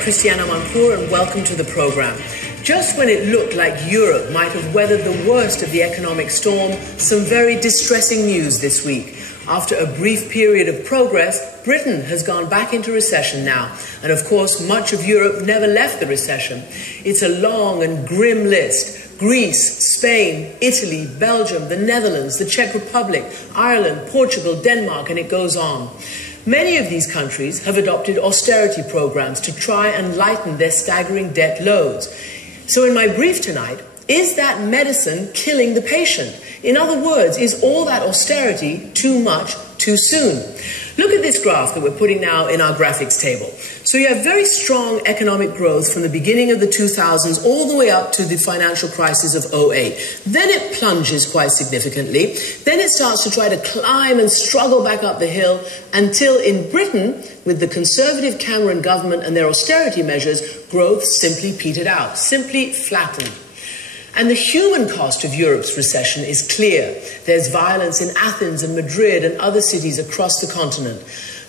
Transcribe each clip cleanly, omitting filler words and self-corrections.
Christian Amanpour, and welcome to the program. Just when it looked like Europe might have weathered the worst of the economic storm, some very distressing news this week. After a brief period of progress, Britain has gone back into recession now. And of course, much of Europe never left the recession. It's a long and grim list. Greece, Spain, Italy, Belgium, the Netherlands, the Czech Republic, Ireland, Portugal, Denmark, and it goes on. Many of these countries have adopted austerity programs to try and lighten their staggering debt loads. So in my brief tonight, is that medicine killing the patient? In other words, is all that austerity too much, too soon? Look at this graph that we're putting now in our graphics table. So you have very strong economic growth from the beginning of the 2000s all the way up to the financial crisis of 2008. Then it plunges quite significantly. Then it starts to try to climb and struggle back up the hill until in Britain, with the Conservative Cameron government and their austerity measures, growth simply petered out, simply flattened. And the human cost of Europe's recession is clear. There's violence in Athens and Madrid and other cities across the continent.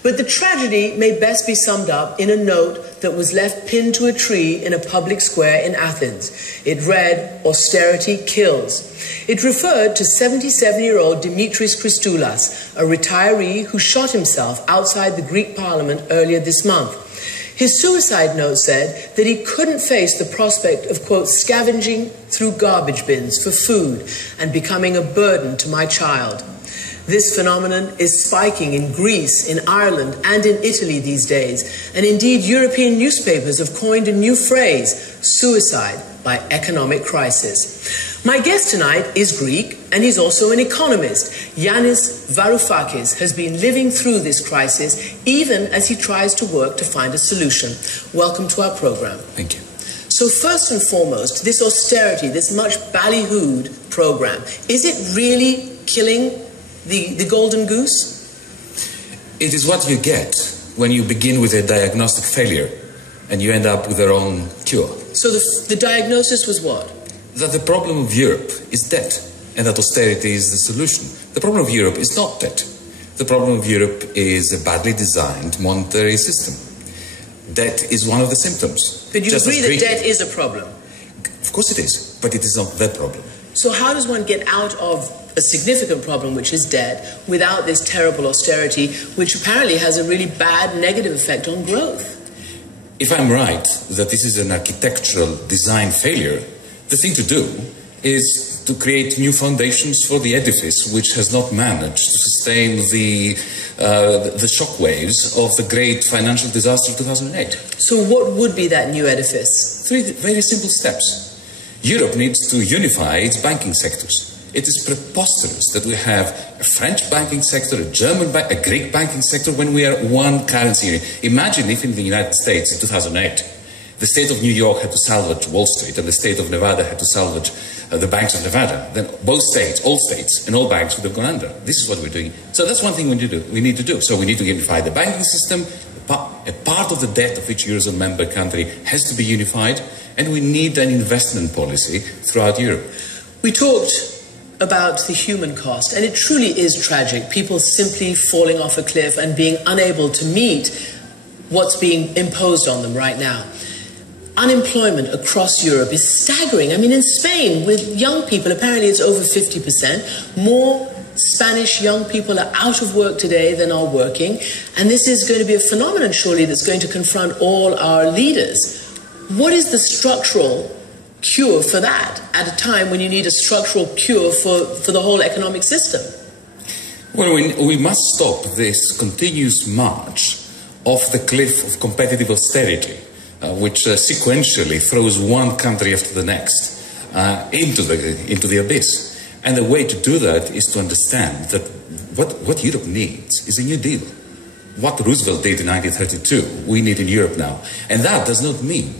But the tragedy may best be summed up in a note that was left pinned to a tree in a public square in Athens. It read, "Austerity kills." It referred to 77-year-old Dimitris Christoulas, a retiree who shot himself outside the Greek parliament earlier this month. His suicide note said that he couldn't face the prospect of, quote, scavenging through garbage bins for food and becoming a burden to my child. This phenomenon is spiking in Greece, in Ireland, and in Italy these days. And indeed, European newspapers have coined a new phrase, suicide by economic crisis. My guest tonight is Greek, and he's also an economist. Yanis Varoufakis has been living through this crisis, even as he tries to work to find a solution. Welcome to our program. Thank you. So first and foremost, this austerity, this much ballyhooed program, is it really killing the golden goose? It is what you get when you begin with a diagnostic failure and you end up with the wrong cure. So the diagnosis was what? That the problem of Europe is debt and that austerity is the solution. The problem of Europe is not debt. The problem of Europe is a badly designed monetary system. Debt is one of the symptoms. But you agree that debt is a problem? Of course it is, but it is not the problem. So how does one get out of a significant problem, which is debt, without this terrible austerity, which apparently has a really bad negative effect on growth? If I'm right that this is an architectural design failure, the thing to do is to create new foundations for the edifice which has not managed to sustain the shockwaves of the great financial disaster of 2008. So what would be that new edifice? 3 very simple steps. Europe needs to unify its banking sectors. It is preposterous that we have a French banking sector, a Greek banking sector when we are one currency. Imagine if in the United States in 2008, the state of New York had to salvage Wall Street and the state of Nevada had to salvage the banks of Nevada. Then both states, all states and all banks would have gone under. This is what we're doing. So that's one thing we need to do. So we need to unify the banking system. A part of the debt of each Eurozone member country has to be unified, and we need an investment policy throughout Europe. We talked about the human cost, and it truly is tragic. People simply falling off a cliff and being unable to meet what's being imposed on them right now. Unemployment across Europe is staggering. I mean, in Spain, with young people, apparently it's over 50%. More Spanish young people are out of work today than are working. And this is going to be a phenomenon, surely, that's going to confront all our leaders. What is the structural cure for that at a time when you need a structural cure for the whole economic system? Well, we must stop this continuous march off the cliff of competitive austerity, which sequentially throws one country after the next into the abyss. And the way to do that is to understand that what Europe needs is a New Deal. What Roosevelt did in 1932, we need in Europe now. And that does not mean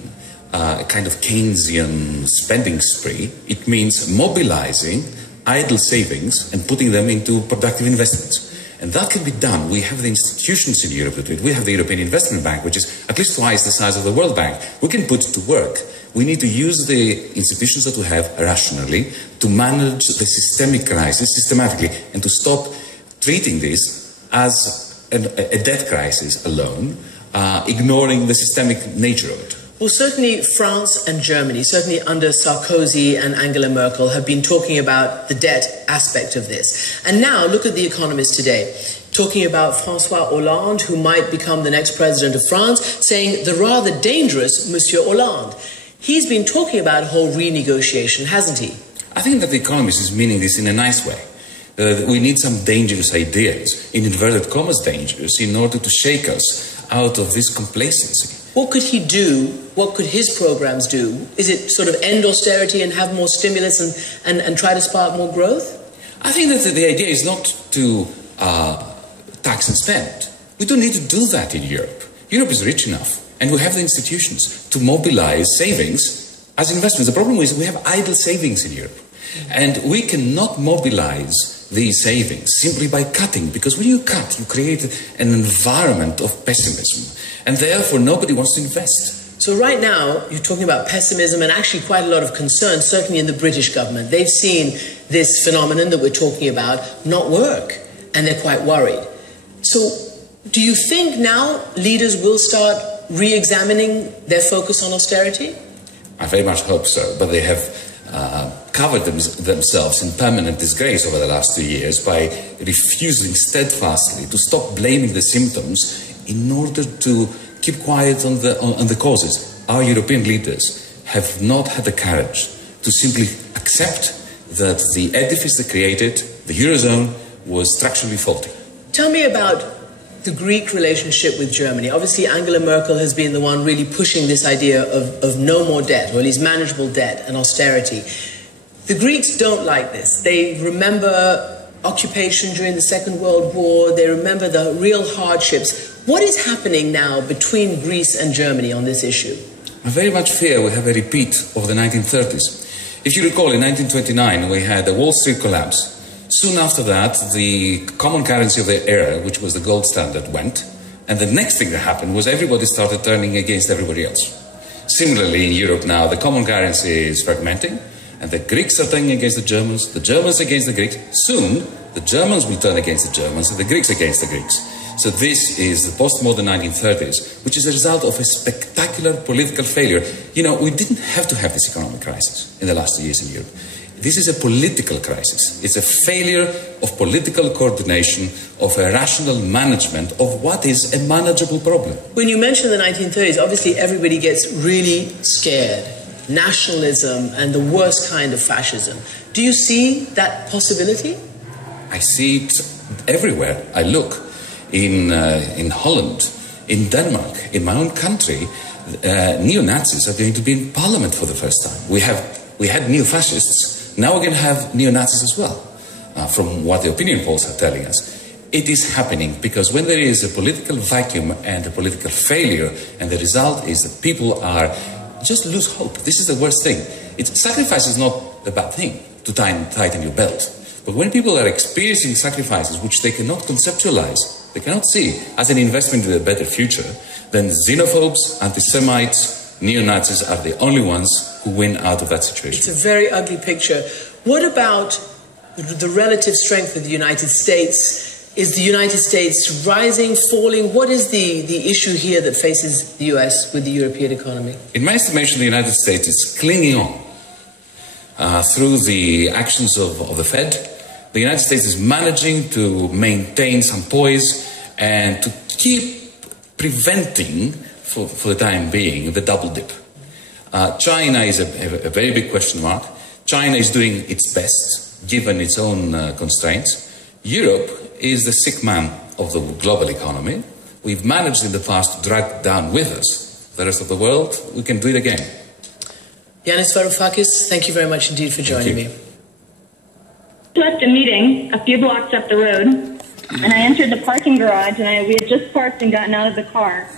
a kind of Keynesian spending spree. It means mobilizing idle savings and putting them into productive investments. And that can be done. We have the institutions in Europe to do it. We have the European Investment Bank, which is at least twice the size of the World Bank. We can put it to work. We need to use the institutions that we have rationally to manage the systemic crisis systematically and to stop treating this as a debt crisis alone, ignoring the systemic nature of it. Well, certainly France and Germany, certainly under Sarkozy and Angela Merkel, have been talking about the debt aspect of this. And now look at The Economist today, talking about François Hollande, who might become the next president of France, saying the rather dangerous Monsieur Hollande. He's been talking about a whole renegotiation, hasn't he? I think that The Economist is meaning this in a nice way. We need some dangerous ideas, in inverted commas dangerous, in order to shake us out of this complacency. What could he do? What could his programs do? Is it sort of end austerity and have more stimulus and try to spark more growth? I think that the idea is not to tax and spend. We don't need to do that in Europe. Europe is rich enough, and we have the institutions to mobilize savings as investments. The problem is we have idle savings in Europe, and we cannot mobilize these savings simply by cutting, because when you cut, you create an environment of pessimism, and therefore nobody wants to invest. So right now, you're talking about pessimism and actually quite a lot of concern, certainly in the British government. They've seen this phenomenon that we're talking about not work, and they're quite worried. So do you think now leaders will start re-examining their focus on austerity? I very much hope so, but they have covered themselves in permanent disgrace over the last 2 years by refusing steadfastly to stop blaming the symptoms in order to keep quiet on the causes. Our European leaders have not had the courage to simply accept that the edifice they created, the Eurozone, was structurally faulty. Tell me about the Greek relationship with Germany. Obviously, Angela Merkel has been the one really pushing this idea of no more debt, or at least manageable debt and austerity. The Greeks don't like this. They remember occupation during the Second World War. They remember the real hardships. What is happening now between Greece and Germany on this issue? I very much fear we have a repeat of the 1930s. If you recall, in 1929, we had the Wall Street collapse. Soon after that, the common currency of the era, which was the gold standard, went. And the next thing that happened was everybody started turning against everybody else. Similarly, in Europe now, the common currency is fragmenting, and the Greeks are turning against the Germans against the Greeks. Soon, the Germans will turn against the Germans, and the Greeks against the Greeks. So this is the postmodern 1930s, which is a result of a spectacular political failure. You know, we didn't have to have this economic crisis in the last 2 years in Europe. This is a political crisis. It's a failure of political coordination, of a rational management of what is a manageable problem. When you mention the 1930s, obviously everybody gets really scared. Nationalism and the worst kind of fascism. Do you see that possibility? I see it everywhere I look. In Holland, in Denmark, in my own country, neo-Nazis are going to be in parliament for the first time. We had neo-fascists. Now we're going to have neo-Nazis as well, from what the opinion polls are telling us. It is happening because when there is a political vacuum and a political failure, and the result is that people are just lose hope. This is the worst thing. Sacrifice is not a bad thing to tighten your belt. But when people are experiencing sacrifices which they cannot conceptualize, they cannot see as an investment in a better future, then xenophobes, anti-Semites, neo-Nazis are the only ones who win out of that situation. It's a very ugly picture. What about the relative strength of the United States? Is the United States rising, falling? What is the issue here that faces the US with the European economy? In my estimation, the United States is clinging on through the actions of the Fed. The United States is managing to maintain some poise and to keep preventing, for the time being, the double dip. China is a very big question mark. China is doing its best, given its own constraints. Europe is the sick man of the global economy. We've managed in the past to drag down with us the rest of the world. We can do it again. Yanis Varoufakis, thank you very much indeed for joining me. Left a meeting a few blocks up the road, and I entered the parking garage, and we had just parked and gotten out of the car.